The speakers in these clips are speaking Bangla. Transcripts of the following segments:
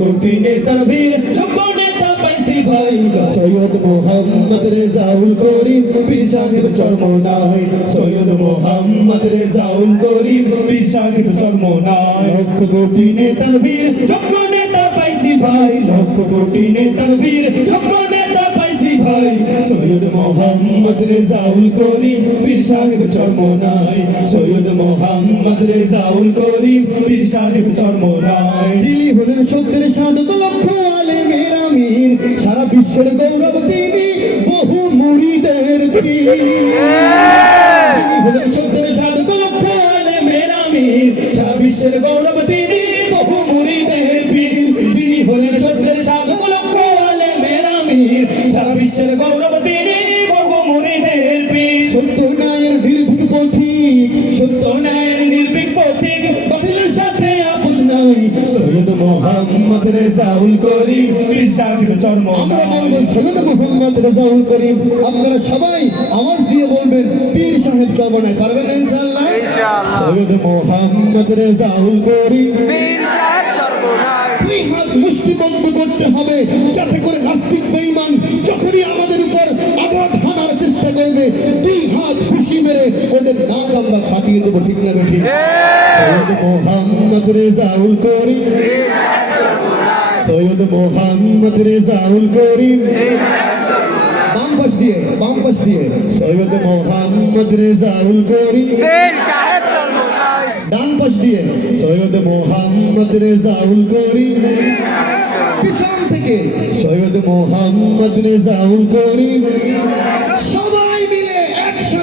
কোটি নেতার বীর যোগ্য নেতা পাইছি ভাই, সৈয়দ মোহাম্মদ রেজাউল করিম, পীর সাহেব চর্ম নাই। সৈয়দ মোহাম্মদ রেজাউল করিম, পীর সাহেব চর্ম নাই। লক্ষ কোটি নেতার বীর যোগ্য নেতা পাইছি ভাই, লক্ষ কোটি নেতার বীর যোগ্য নেতা পাইছি ভাই। সৈয়দ মোহাম্মদ রেজাউল করিম, পীর সাহেব চর্ম নাই। সৈয়দ মোহাম্মদ রেজাউল করি পীর সাহেব চর্ম নাই যিনি হলেন সত্যের সাধক লক্ষ আলেমের আমির সারা বিশ্বের গৌরব তিনি, বহু মুড়িদের পীর মোহাম্মদ রেজাউল করিম পীর সাহেব চর্ম আমরা বলব সৈয়দ মোহাম্মদ রেজাউল করিম আপনারা সবাই আওয়াজ দিয়ে বলবেন পীর সাহেব চর্মনায় পারবেন ইনশাআল্লাহ? ইনশাআল্লাহ। সৈয়দ মোহাম্মদ রেজাউল করিম। পীর সাহেব চর্মনায় দুই হাত মুষ্টিবদ্ধ করতে হবে যাতে করে নাস্তিক বেঈমান যখনই আমাদের উপর আঘাত হানার চেষ্টা করবে দুই হাত খুশি মেরে ওদের নাক আমরা খাটিয়ে দেবো ঠিক না ঠিক? মোহাম্মদ রেজাউল করিম। সৈয়দ মোহাম্মদ রেজাউল করিম। বাম পাশ দিয়ে বাম পাশ দিয়ে। সৈয়দ মোহাম্মদ রেজাউল করিম। ডান পাশ দিয়ে সৈয়দ মোহাম্মদ রেজাউল করিম। পিছন থেকে সৈয়দ মোহাম্মদ রেজাউল করিম।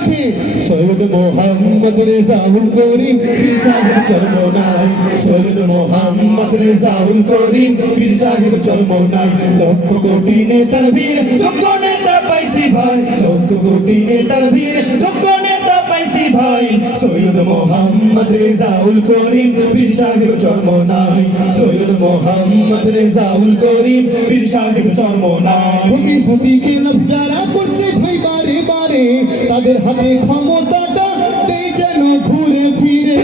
একসাথে সৈয়দ মোহাম্মদ রেজাউল করিম, পীর সাহেব চর্ম নাই। সৈয়দ মোহাম্মদ রেজাউল করিম, পীর সাহেব চর্ম নাই। লক্ষ কোটি নেতার বীর যোগ্য নেতা পাইছি ভাই। লক্ষ কোটি নেতার বীর যোগ্য নেতা পাইছি ভাই। সৈয়দ মোহাম্মদ রেজাউল করিম, পীর সাহেব চর্ম নাই। সৈয়দ মোহাম্মদ রেজাউল করিম, পীর সাহেব চর্ম নাই। প্রতিশ্রুতি খেলাফ যারা করছে ভাই বারে তাদের হাতে ক্ষমতাটা দেয় যেন ঘুরে ফিরে।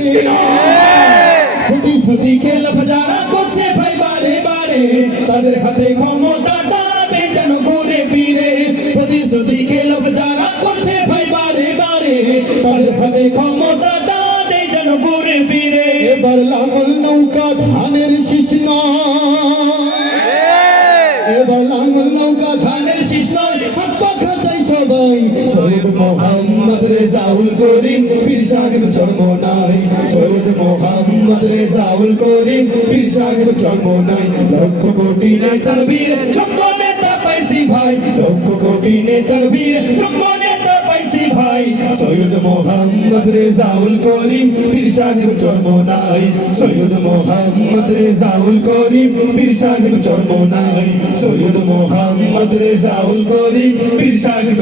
প্রতিশ্রুতি খেলাফ যারা করছে ভাই বারে বারে। তাদের হাতে ক্ষমতাটা দেয় যেন ঘুরে ফিরে। প্রতিশ্রুতি খেলাফ যারা করছে ভাই বারে বারে। তাদের হাতে ক্ষমতাটা দেয় যেন ঘুরে ফিরে। এবার লাঙল নৌকা ধানের শীষ নয়। সৈয়দ মোহাম্মদ রেজাউল করিম, পীর সাহেব জন্ম নাই। সৈয়দ মোহাম্মদ রেজাউল করিম, পীর সাহেব জন্ম নাই। লক্ষ কোটি নেতার বীর যোগ্য নেতা পাইছি ভাই। লক্ষ কোটি নেতার বীর যোগ্য নেতা পাইছি ভাই। সৈয়দ মোহাম্মদ রেজাউল করিম, পীর সাহেব জন্ম নাই। সৈয়দ মোহাম্মদ রেজাউল করিম, পীর সাহেব জন্ম নাই। সৈয়দ মোহাম্মদ রেজাউল করিম, পীর সাহেব